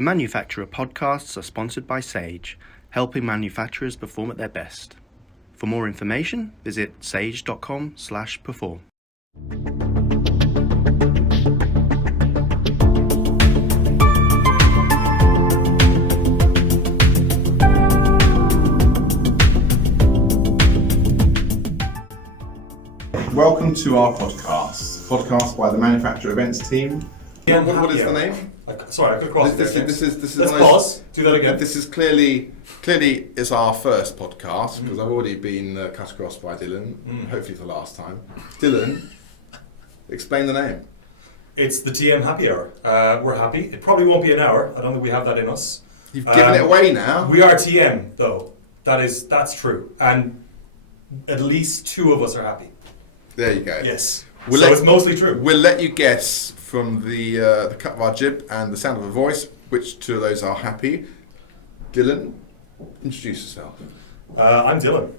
The Manufacturer podcasts are sponsored by Sage, helping manufacturers perform at their best. For more information, visit sage.com/perform. Welcome to our podcast by the Manufacturer Events team. What is the name? Sorry, I could cross This Let's is pause. Do that again. This is clearly is our first podcast because I've already been cut across by Dylan. Hopefully for the last time. Dylan, explain the name. It's the TM Happy Hour. We're happy. It probably won't be an hour. I don't think we have that in us. You've given it away now. We are TM though. That's true. And at least two of us are happy. There you go. Yes. It's mostly true. We'll let you guess from the cut of our jib and the sound of a voice which two of those are happy. Dylan, introduce yourself. I'm Dylan.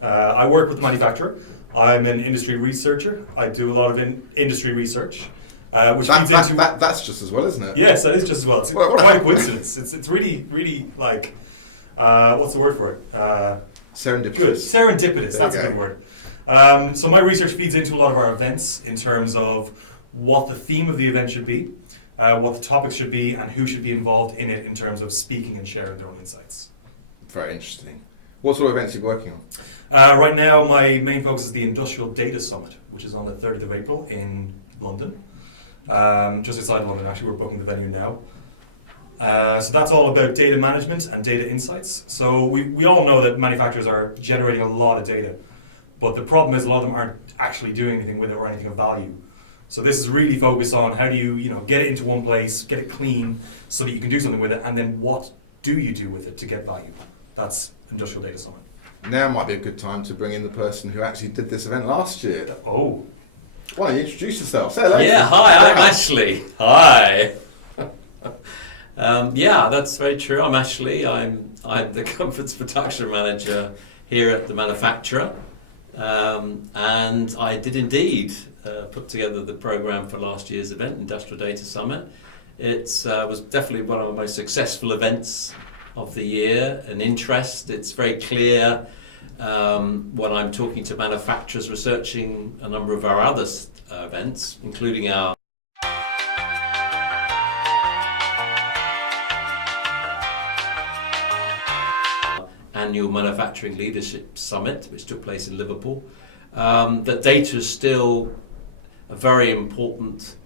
I work with the manufacturer. I'm an industry researcher. I do a lot of industry research. That's just as well, isn't it? Yes, that is just as well. It's quite a coincidence. It's really like, what's the word for it? Serendipitous. Good. Serendipitous, that's a good word. So my research feeds into a lot of our events in terms of what the theme of the event should be, what the topics should be, and who should be involved in it in terms of speaking and sharing their own insights. Very interesting. What sort of events are you working on? Right now, my main focus is the Industrial Data Summit, which is on the 30th of April in London. Just outside London, actually, we're booking the venue now. So that's all about data management and data insights. So we all know that manufacturers are generating a lot of data. But the problem is a lot of them aren't actually doing anything with it or anything of value. So this is really focused on how do you get it into one place, get it clean so that you can do something with it, and then what do you do with it to get value? That's Industrial Data Summit. Now might be a good time to bring in the person who actually did this event last year. Oh. Why don't you introduce yourself? Say hello. Yeah, hi, I'm Ashley. Hi. Yeah, that's very true. I'm Ashley. I'm the Conference Production Manager here at the Manufacturer. And I did indeed put together the program for last year's event, Industrial Data Summit. It was definitely one of the most successful events of the year, an interest. It's very clear when I'm talking to manufacturers researching a number of our other events, including our annual Manufacturing Leadership Summit, which took place in Liverpool, that data is still a very important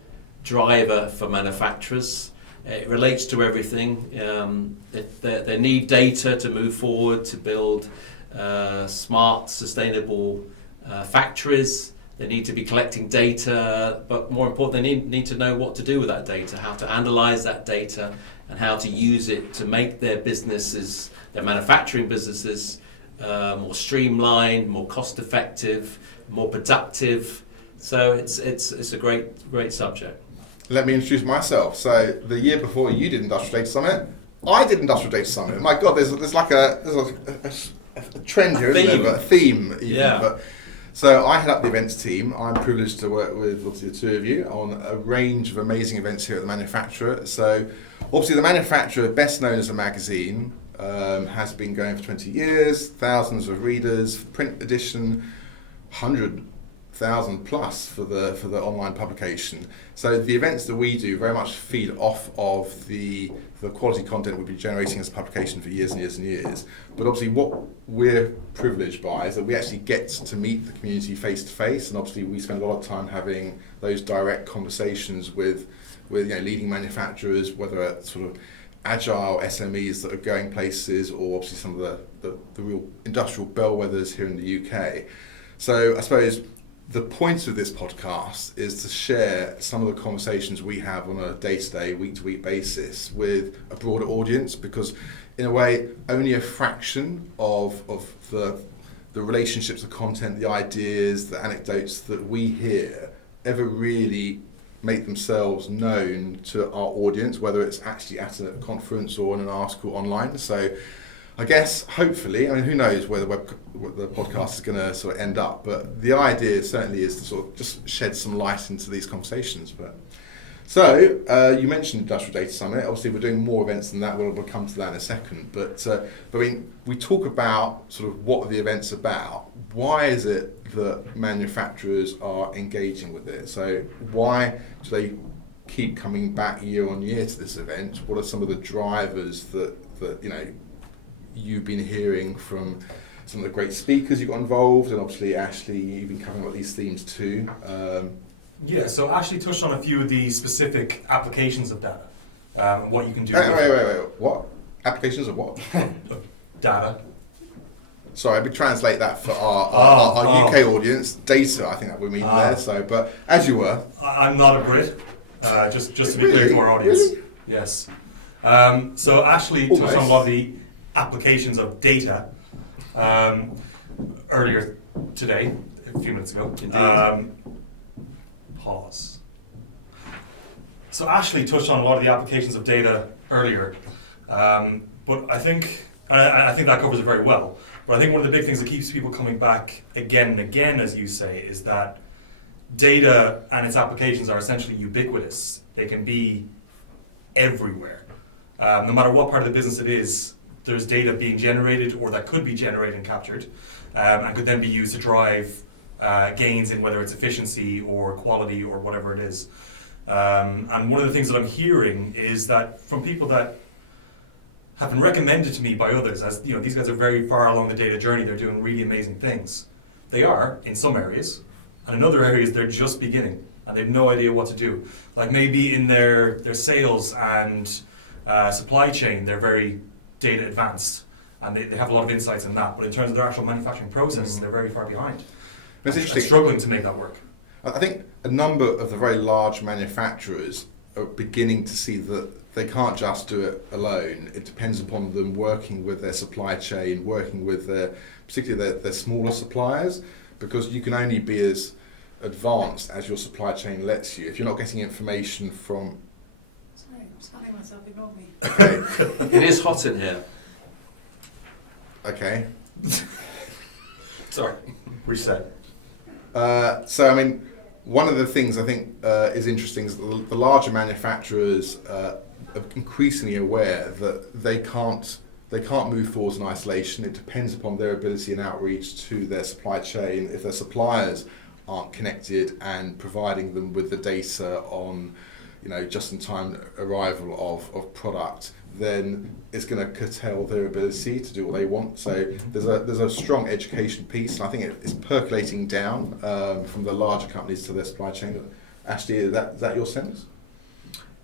driver for manufacturers. It relates to everything. They need data to move forward, to build smart, sustainable factories. They need to be collecting data, but more important, they need to know what to do with that data, how to analyze that data, and how to use it to make their businesses, their manufacturing businesses, more streamlined, more cost-effective, more productive. So it's a great subject. Let me introduce myself. So the year before you did Industrial Data Summit, I did Industrial Data Summit. My God, there's like a trend here, isn't there? A theme even. Yeah. But, so I head up the events team. I'm privileged to work with obviously the two of you on a range of amazing events here at the Manufacturer. So obviously the Manufacturer, best known as a magazine, has been going for 20 years, thousands of readers, print edition, 100,000 plus for the online publication. So the events that we do very much feed off of the quality content we've been generating as a publication for years and years and years. But obviously what we're privileged by is that we actually get to meet the community face to face, and obviously we spend a lot of time having those direct conversations with leading manufacturers, whether it's sort of agile SMEs that are going places, or obviously some of the real industrial bellwethers here in the UK. So I suppose the point of this podcast is to share some of the conversations we have on a day-to-day, week-to-week basis with a broader audience, because in a way only a fraction of the relationships, the content, the ideas, the anecdotes that we hear ever really make themselves known to our audience, whether it's actually at a conference or in an article online. So I guess, hopefully, I mean, who knows where the podcast is going to sort of end up, but the idea certainly is to sort of just shed some light into these conversations. But So, you mentioned Industrial Data Summit. Obviously, we're doing more events than that. We'll come to that in a second. But I mean, we talk about sort of what are the events about. Why is it that manufacturers are engaging with it? So, why do they keep coming back year on year to this event? What are some of the drivers that you've been hearing from some of the great speakers you got involved, and obviously, Ashley, you've been covering about these themes too. Yeah, so Ashley touched on a few of the specific applications of data, and what you can do. Wait. What? Applications of what? Data. Sorry, we translate that for our UK audience. Data, I think that we mean there. So, but as you were. I'm not a Brit, just to be Really? clear to our audience. Really? Yes. So Ashley touched on a lot of the applications of data earlier today, a few minutes ago. Indeed. Pause. So Ashley touched on a lot of the applications of data earlier, but I think that covers it very well. But I think one of the big things that keeps people coming back again and again, as you say, is that data and its applications are essentially ubiquitous. They can be everywhere. No matter what part of the business it is, there's data being generated or that could be generated and captured, and could then be used to drive gains in whether it's efficiency or quality or whatever it is. And one of the things that I'm hearing is that from people that have been recommended to me by others, as you know, these guys are very far along the data journey, they're doing really amazing things. They are in some areas, and in other areas they're just beginning and they have no idea what to do. Like maybe in their sales and supply chain, they're very data advanced and they have a lot of insights in that, but in terms of their actual manufacturing process, they're very far behind. It's interesting. Struggling to make that work. I think a number of the very large manufacturers are beginning to see that they can't just do it alone. It depends upon them working with their supply chain, working with particularly their smaller suppliers, because you can only be as advanced as your supply chain lets you. If you're not getting information from... Sorry, I'm scanning myself, ignore me. Okay. It is hot in here. Okay. Sorry, reset. So, I mean, one of the things I think is interesting is the larger manufacturers are increasingly aware that they can't move forward in isolation. It depends upon their ability and outreach to their supply chain. If their suppliers aren't connected and providing them with the data on, just-in-time arrival of product, then it's going to curtail their ability to do what they want. So there's a strong education piece, and I think it's percolating down from the larger companies to their supply chain. Ashley, is that your sense?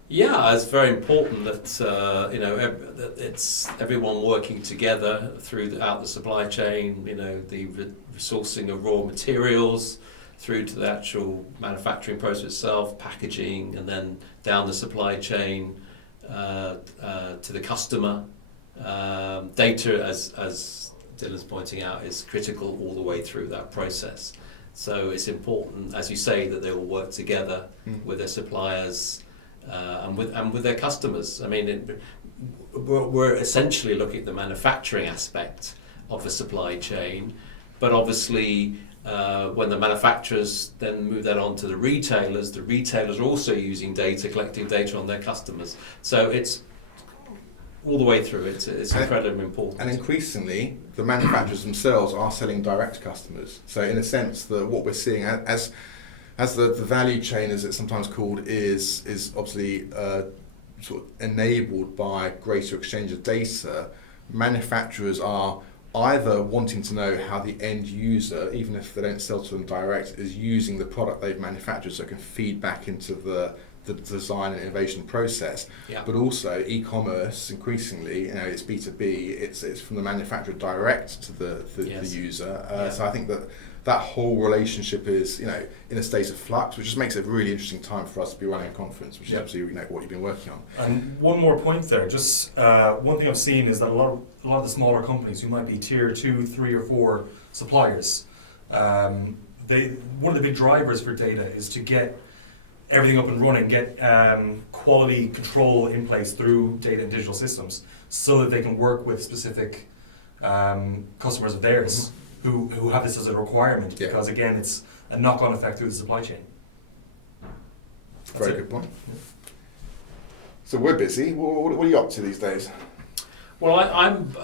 Yeah, it's very important that that it's everyone working together throughout the supply chain. The resourcing of raw materials through to the actual manufacturing process itself, packaging, and then down the supply chain to the customer. Data, as Dylan's pointing out, is critical all the way through that process. So it's important, as you say, that they all work together with their suppliers and with their customers. I mean, we're essentially looking at the manufacturing aspect of the supply chain, but obviously when the manufacturers then move that on to the retailers are also using data, collecting data on their customers. So it's all the way through. It's incredibly important. And increasingly, the manufacturers themselves are selling direct to customers. So in a sense, what we're seeing as the value chain, as it's sometimes called, is obviously sort of enabled by greater exchange of data. Manufacturers are either wanting to know how the end user, even if they don't sell to them direct, is using the product they've manufactured, so it can feed back into the design and innovation process. Yeah. But also e-commerce, increasingly, it's B2B, it's from the manufacturer direct to the user. So I think that whole relationship is in a state of flux, which just makes it a really interesting time for us to be running a conference, which is absolutely what you've been working on. And one more point there, just one thing I've seen is that a lot of the smaller companies who might be tier 2, 3 or 4 suppliers, one of the big drivers for data is to get everything up and running, get quality control in place through data and digital systems so that they can work with specific customers of theirs who have this as a requirement, because again it's a knock-on effect through the supply chain. Very good point. Yeah. So we're busy. What are you up to these days? Well, I'm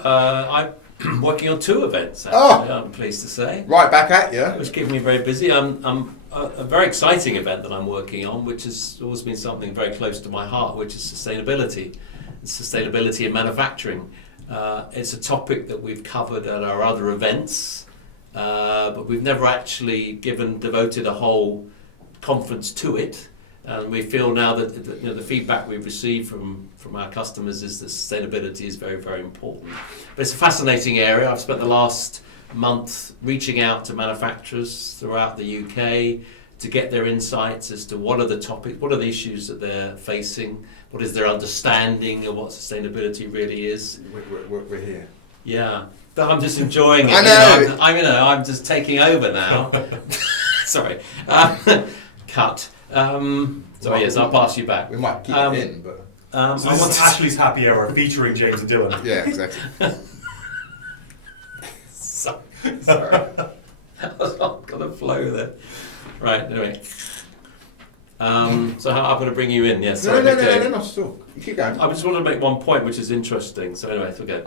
working on 2 events, actually, I'm pleased to say. Right back at you. Which keep me very busy. A very exciting event that I'm working on, which has always been something very close to my heart, which is sustainability. Sustainability in manufacturing. It's a topic that we've covered at our other events, but we've never actually devoted a whole conference to it. And we feel now that the feedback we've received from our customers is that sustainability is very, very important. But it's a fascinating area. I've spent the last month reaching out to manufacturers throughout the UK to get their insights as to what are the topics, what are the issues that they're facing, what is their understanding of what sustainability really is. We're here. Yeah, but I'm just enjoying it. I know. I'm just taking over now. Sorry. Cut. Yes, I'll pass you back. We might keep it in, but... So this is Ashley's Happy Hour featuring James and Dylan. Yeah, exactly. Sorry. Sorry. I was not going to flow there. Right, anyway. So I'm going to bring you in, yes. No, not at all. You keep going. I just wanted to make one point which is interesting. So anyway, okay.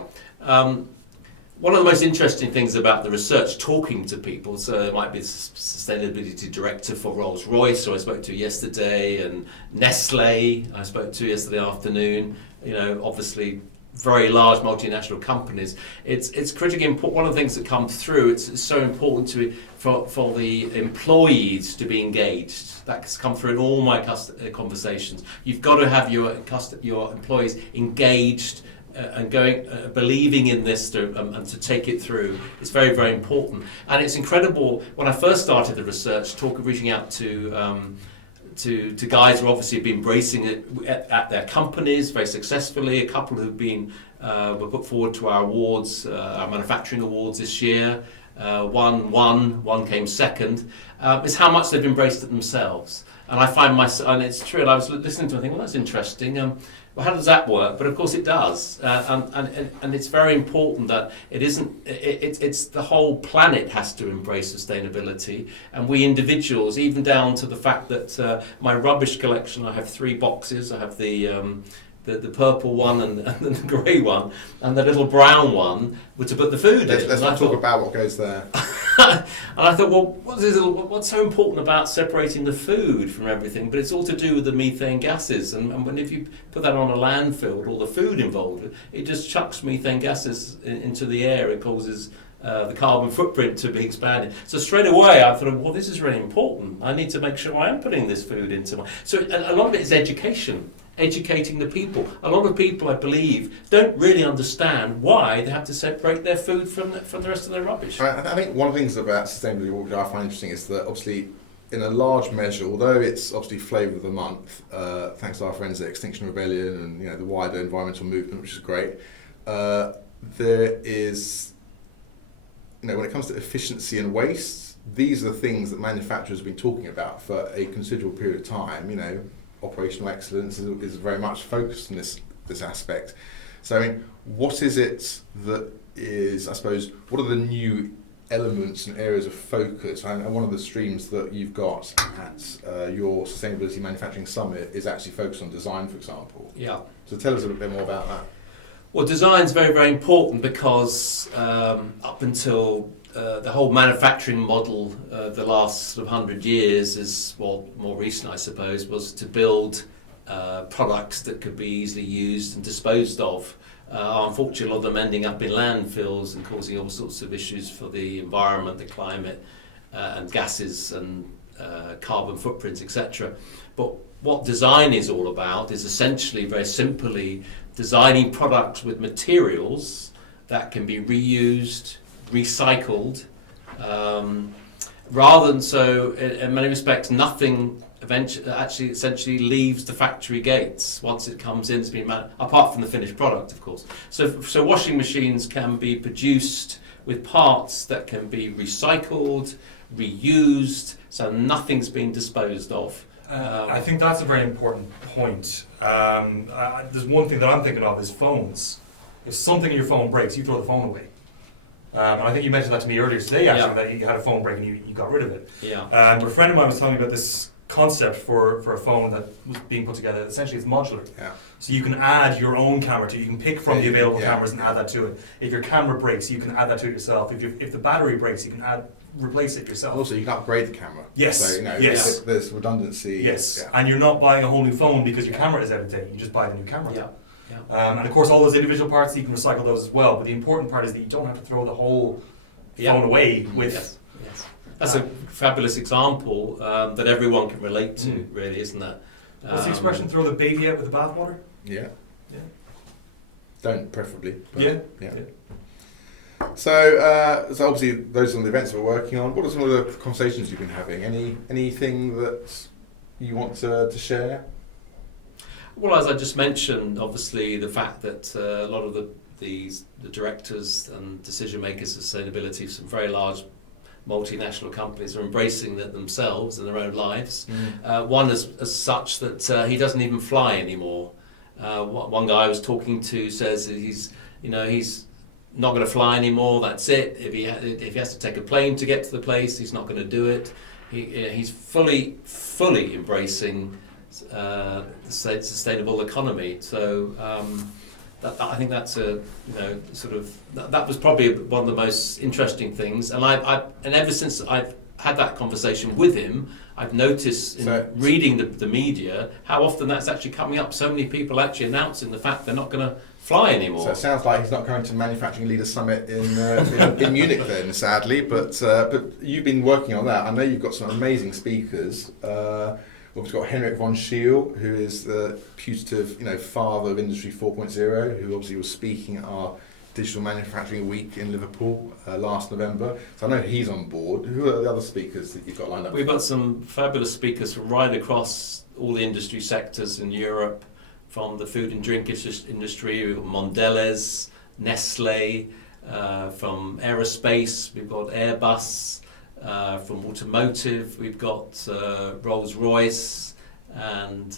One of the most interesting things about the research, talking to people, so there might be a sustainability director for Rolls-Royce, who I spoke to yesterday, and Nestle, I spoke to yesterday afternoon, obviously very large multinational companies. It's critically important. One of the things that come through, it's so important for the employees to be engaged. That's come through in all my conversations. You've got to have your employees engaged and believing in this and to take it through. It's very, very important. And it's incredible. When I first started the research, reaching out to guys who obviously have been embracing it at their companies very successfully. A couple who've been were put forward to our awards, our manufacturing awards this year. One won, one came second. Is how much they've embraced it themselves. And I find and it's true. And I was listening to it, I think, well, that's interesting. Well, how does that work? But of course it does, and it's very important that it isn't. It's the whole planet has to embrace sustainability, and we individuals, even down to the fact that my rubbish collection. I have 3 boxes. I have the purple one and the grey one, and the little brown one to put the food in. Let's not talk about what goes there. And I thought, well, what's so important about separating the food from everything? But it's all to do with the methane gases. And if you put that on a landfill, all the food involved, it just chucks methane gases into the air. It causes the carbon footprint to be expanded. So straight away, I thought, well, this is really important. I need to make sure I am putting this food into my... So a lot of it is education. Educating the people. A lot of people, I believe, don't really understand why they have to separate their food from the rest of their rubbish. I think one of the things about sustainability which I find interesting is that obviously in a large measure, although it's obviously flavour of the month, thanks to our friends at Extinction Rebellion and the wider environmental movement, which is great, there is, when it comes to efficiency and waste, these are the things that manufacturers have been talking about for a considerable period of time. Operational excellence is very much focused on this aspect. So, what is it that is, I suppose, what are the new elements and areas of focus? And one of the streams that you've got at your Sustainability Manufacturing Summit is actually focused on design, for example. Yeah. So tell us a little bit more about that. Well, design is very, very important because up until the whole manufacturing model the last sort of 100 years is, well, more recent I suppose, was to build products that could be easily used and disposed of. Unfortunately, a lot of them ending up in landfills and causing all sorts of issues for the environment, the climate, and gases and carbon footprints, etc. But what design is all about is essentially, very simply, designing products with materials that can be reused, recycled, rather than so in many respects nothing actually essentially leaves the factory gates once it comes in. It's been apart from the finished product, of course. So washing machines can be produced with parts that can be recycled, reused, so nothing's been disposed of. I think that's a very important point. There's one thing that I'm thinking of is phones. If something in your phone breaks, you throw the phone away. And I think you mentioned that to me earlier today, actually, that you had a phone break and you got rid of it. Yeah. A friend of mine was telling me about this concept for a phone that was being put together. Essentially, it's modular. Yeah. So you can add your own camera to it. You can pick from the available Yeah. cameras and add that to it. If your camera breaks, you can add that to it yourself. If the battery breaks, you can replace it yourself. Also, you can upgrade the camera. Yes. So, Yes. there's redundancy. Yes, Yeah. and you're not buying a whole new phone because your camera is out of date. You just buy the new camera. Yeah. And of course, all those individual parts, you can recycle those as well. But the important part is that you don't have to throw the whole Yeah. phone away with. Yes. That's a fabulous example that everyone can relate to, really, isn't it? What's the expression? Throw the baby out with the bathwater. Yeah. Yeah. Don't preferably. But Yeah. Yeah. So obviously those are some of the events that we're working on. What are some of the conversations you've been having? Anything that you want to share? Well, as I just mentioned, obviously the fact that a lot of the directors and decision makers of sustainability of some very large multinational companies are embracing that themselves in their own lives. One as such that he doesn't even fly anymore. One guy I was talking to says that he's not going to fly anymore. That's it. If he has to take a plane to get to the place, he's not going to do it. He's fully embracing the sustainable economy. So I think that's that was probably one of the most interesting things. And and ever since I've had that conversation with him, I've noticed in reading the media how often that's actually coming up. So many people actually announcing the fact they're not going to fly anymore. So it sounds like he's not going to Manufacturing Leaders Summit in Munich then, sadly. But you've been working on that. I know you've got some amazing speakers. We've got Henrik von Schiele, who is the putative, father of Industry 4.0, who obviously was speaking at our Digital Manufacturing Week in Liverpool last November. So I know he's on board. Who are the other speakers that you've got lined up? We've got some fabulous speakers from right across all the industry sectors in Europe, from the food and drink industry, we've got Mondelez, Nestle, from aerospace, we've got Airbus, from automotive, we've got Rolls-Royce and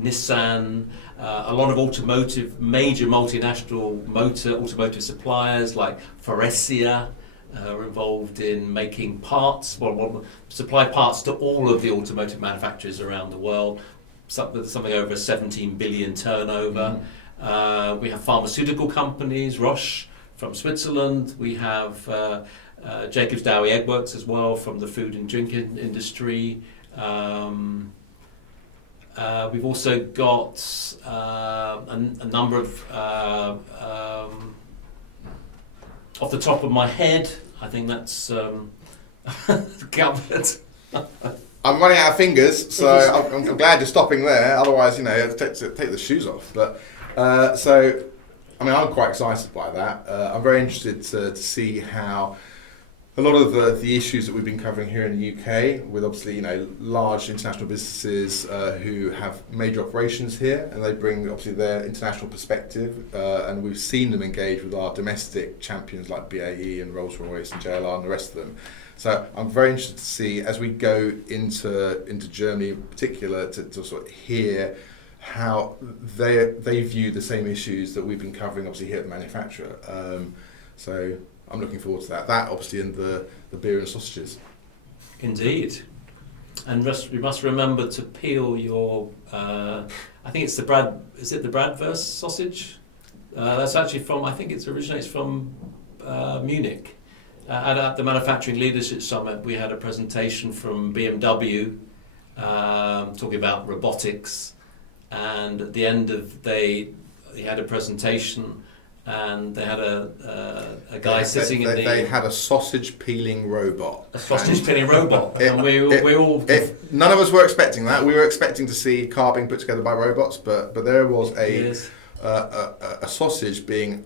Nissan, a lot of major multinational automotive suppliers like Faurecia are involved in making parts, supply parts to all of the automotive manufacturers around the world, something over 17 billion turnover. We have pharmaceutical companies, Roche from Switzerland, we have Jacobs Douwe Eggworks as well from the food and drink industry. We've also got a number of, off the top of my head, I think that's covered. I'm running out of fingers, so I'm glad you're stopping there. Otherwise, take the shoes off. But I'm quite excited by that. I'm very interested to see how a lot of the issues that we've been covering here in the UK, with obviously large international businesses who have major operations here, and they bring obviously their international perspective, and we've seen them engage with our domestic champions like BAE and Rolls-Royce and JLR and the rest of them. So I'm very interested to see, as we go into Germany in particular, to sort of hear how they view the same issues that we've been covering obviously here at the manufacturer. So I'm looking forward to that. That obviously, and the beer and sausages. Indeed. And we must remember to peel your, I think it's the Bratwurst sausage? That's actually from, I think it originates from Munich. At the Manufacturing Leadership Summit, we had a presentation from BMW talking about robotics, and at the end of they had a presentation, and they had a guy sitting in the... They had a sausage peeling robot. A sausage peeling robot. And we all... None of us were expecting that. We were expecting to see car being put together by robots, but there was a sausage being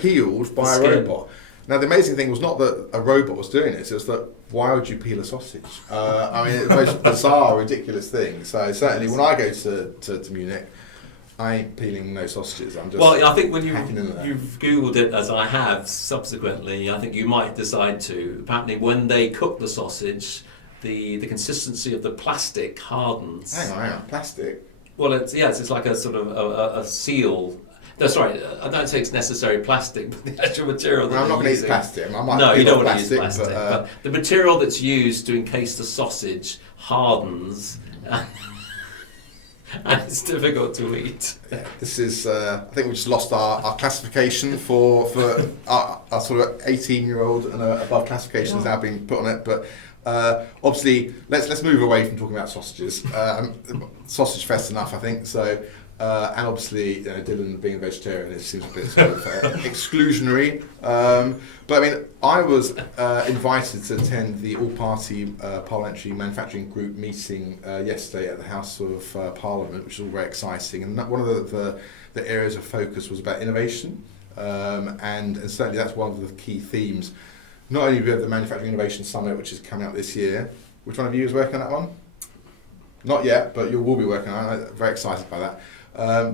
peeled by a robot. Now, the amazing thing was not that a robot was doing this, it was that why would you peel a sausage? It's the most bizarre, ridiculous thing. So certainly when I go to Munich, I ain't peeling no sausages. I'm just... Well, I think when you've Googled it, as I have subsequently, I think you might decide to. Apparently when they cook the sausage, the consistency of the plastic hardens. Hang on, plastic? Well, it's like a sort of a seal. Sorry, I don't say it's necessary plastic, but the actual material that I'm not going to use using- plastic. I might No, you peel don't off want to use plastic. but, But the material that's used to encase the sausage hardens, and it's difficult to eat. yeah, this is. I think we just lost our classification for our sort of 18-year-old and above classification has now been put on it. But obviously, let's move away from talking about sausages. Sausage fest enough, I think. So. And obviously, Dylan being a vegetarian, it seems a bit sort of exclusionary. But I mean, I was invited to attend the all-party parliamentary manufacturing group meeting yesterday at the House of Parliament, which is all very exciting. And one of the areas of focus was about innovation, and certainly that's one of the key themes. Not only do we have the Manufacturing Innovation Summit, which is coming up this year. Which one of you is working on that one? Not yet, but you will be working on it. I'm very excited by that.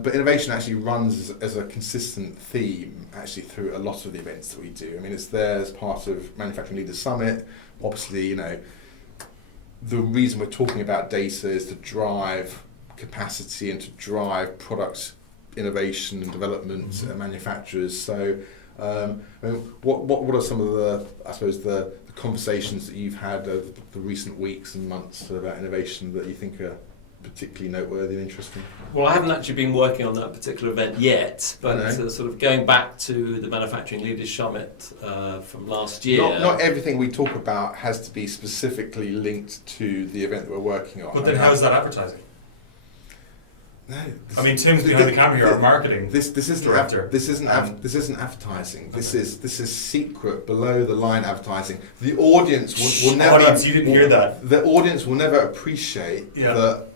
But innovation actually runs as a consistent theme actually through a lot of the events that we do. I mean, it's there as part of Manufacturing Leaders Summit. Obviously, the reason we're talking about data is to drive capacity and to drive product innovation and development and manufacturers. So, I mean, what are some of the conversations that you've had over the recent weeks and months about innovation that you think are particularly noteworthy and interesting? Well, I haven't actually been working on that particular event yet, but sort of going back to the Manufacturing Leaders Summit from last year. Not everything we talk about has to be specifically linked to the event that we're working on. But then how's that advertising? No, I mean, Tim's behind the camera here, our marketing This isn't director. this isn't advertising. This is secret, below the line advertising. The audience will never. Audience, you didn't hear that. The audience will never appreciate Yeah. that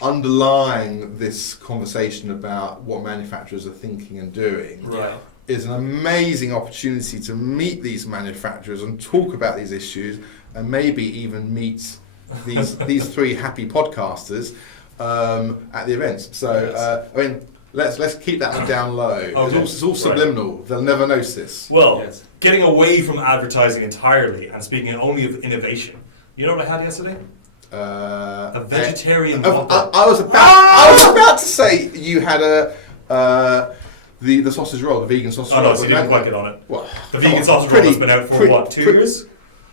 underlying this conversation about what manufacturers are thinking and doing Right. is an amazing opportunity to meet these manufacturers and talk about these issues, and maybe even meet these three happy podcasters at the events. So I mean, let's keep that one down low. Okay. It's all subliminal. They'll never notice this. Well, Yes. getting away from advertising entirely and speaking only of innovation. You know what I had yesterday? A vegetarian Whopper. I was about to say you had the sausage roll, the vegan sausage roll. Oh no, so you didn't quite get on it. Well, The vegan sausage roll has been out for what, 2 years?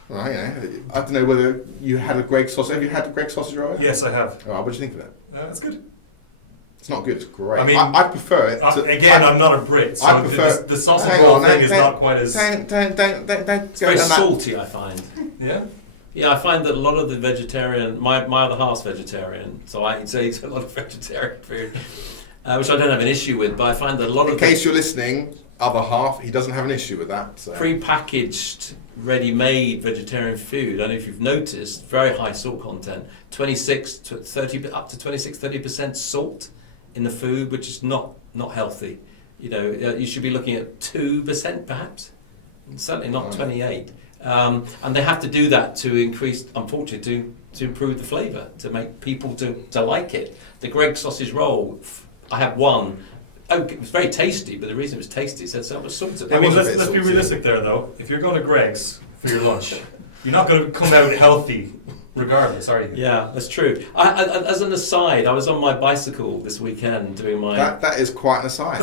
Well, I don't know whether you had a Greggs sausage. Have you had a Greggs sausage roll? Yes, I have. All right, what do you think of it? It's good. It's not good. It's great. I mean, I prefer it. I'm not a Brit, so I prefer. the sausage hang roll on, thing is don't- not quite as. Don't It's go very down that. salty, I find. Yeah. Yeah, I find that a lot of the vegetarian, my other half's vegetarian, so I eat a lot of vegetarian food, which I don't have an issue with, but I find that a lot In of case you're listening, other half, he doesn't have an issue with that. So. pre-packaged, ready-made vegetarian food, I don't know if you've noticed, very high salt content, 26 to 30, up to 26-30% salt in the food, which is not healthy. You should be looking at 2% perhaps, and certainly not 28. And they have to do that to increase, unfortunately, to improve the flavour, to make people to like it. The Greggs sausage roll, I had one. Oh, it was very tasty, but the reason it was tasty is so much salt. I mean, was a let's bit be salty. realistic there, though. If you're going to Greggs for your lunch, you're not going to come out healthy, regardless, are you? Yeah, that's true. I, as an aside, I was on my bicycle this weekend doing my That is quite an aside.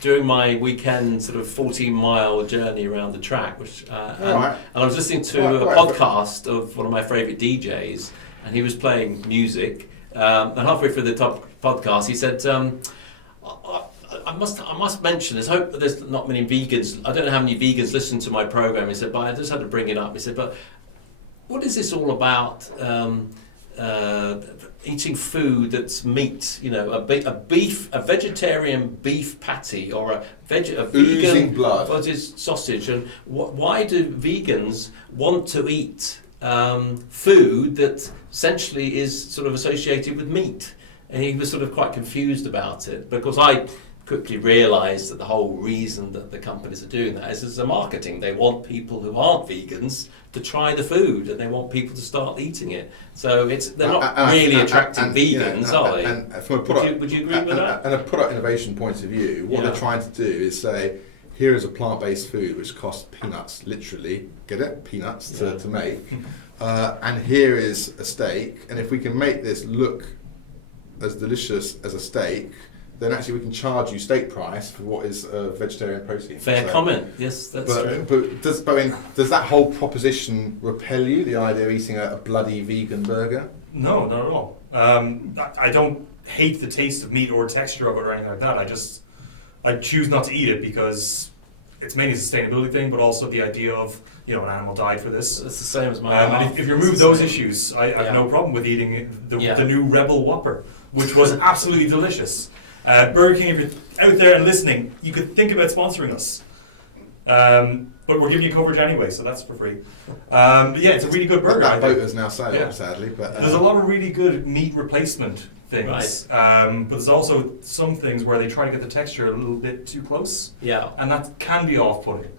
during my weekend sort of 14-mile journey around the track, which and I was listening to a podcast of one of my favourite DJs, and he was playing music. And halfway through the podcast, he said, I must mention this. I hope that there's not many vegans. I don't know how many vegans listen to my program. He said, but I just had to bring it up. He said, but what is this all about? Eating food that's meat, a vegetarian beef patty or a Oozing vegan blood. sausage, and why do vegans want to eat food that essentially is sort of associated with meat? And he was sort of quite confused about it, because I quickly realised that the whole reason that the companies are doing that is as a marketing. They want people who aren't vegans to try the food, and they want people to start eating it. So they're not really attracting vegans, are they? And from a product, Would you agree with that? And a product innovation point of view, what they're trying to do is say, here is a plant-based food which costs peanuts, literally, get it? Peanuts to make. And here is a steak, and if we can make this look as delicious as a steak, then actually we can charge you steak price for what is a vegetarian protein. Fair comment. Yes, that's true. But does that whole proposition repel you, the idea of eating a bloody vegan burger? No, not at all. I don't hate the taste of meat or texture of it or anything like that. I choose not to eat it because it's mainly a sustainability thing, but also the idea of, an animal died for this. It's the same as my And if you remove those issues, I have no problem with eating the new Rebel Whopper, which was absolutely delicious. Burger King, if you're out there and listening, you could think about sponsoring us. But we're giving you coverage anyway, so that's for free. But yeah, it's a really good burger. That boat has now sailed, sadly. But there's a lot of really good meat replacement things. Right. But there's also some things where they try to get the texture a little bit too close. Yeah. And that can be off-putting.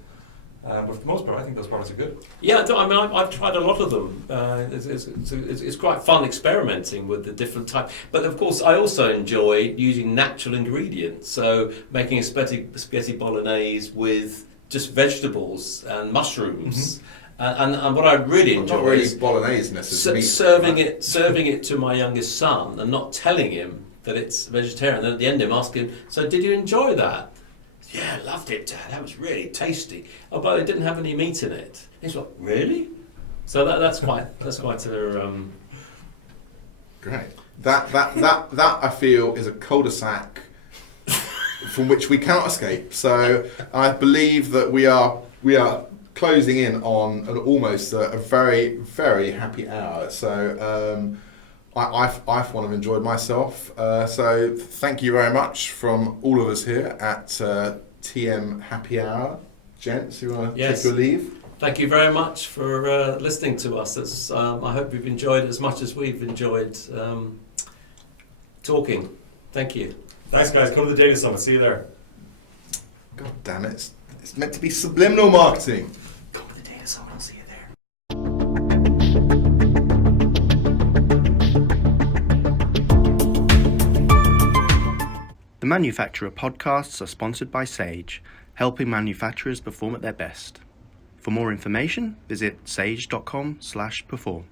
But for the most part, I think those products are good. Yeah, I've tried a lot of them. It's quite fun experimenting with the different types. But of course, I also enjoy using natural ingredients. So making a spaghetti bolognese with just vegetables and mushrooms. Mm-hmm. And what I really enjoy not really bolognese necessarily. Serving it to my youngest son and not telling him that it's vegetarian. And at the end, I'm asking, so did you enjoy that? Yeah, loved it, Dad. That was really tasty. Oh, but it didn't have any meat in it. He's like, really? So that's quite a great. That I feel is a cul-de-sac from which we cannot escape. So I believe that we are closing in on almost a very, very happy hour. So I for one have enjoyed myself. So thank you very much from all of us here at TM Happy Hour. Gents, you want to take your leave? Thank you very much for listening to us. I hope you've enjoyed it as much as we've enjoyed talking. Thank you. Thanks, guys. Come to the Data Summit. See you there. God damn it. It's meant to be subliminal marketing. Come to the Data Summit. I'll see you there. The Manufacturer podcasts are sponsored by Sage, helping manufacturers perform at their best. For more information, visit sage.com/perform.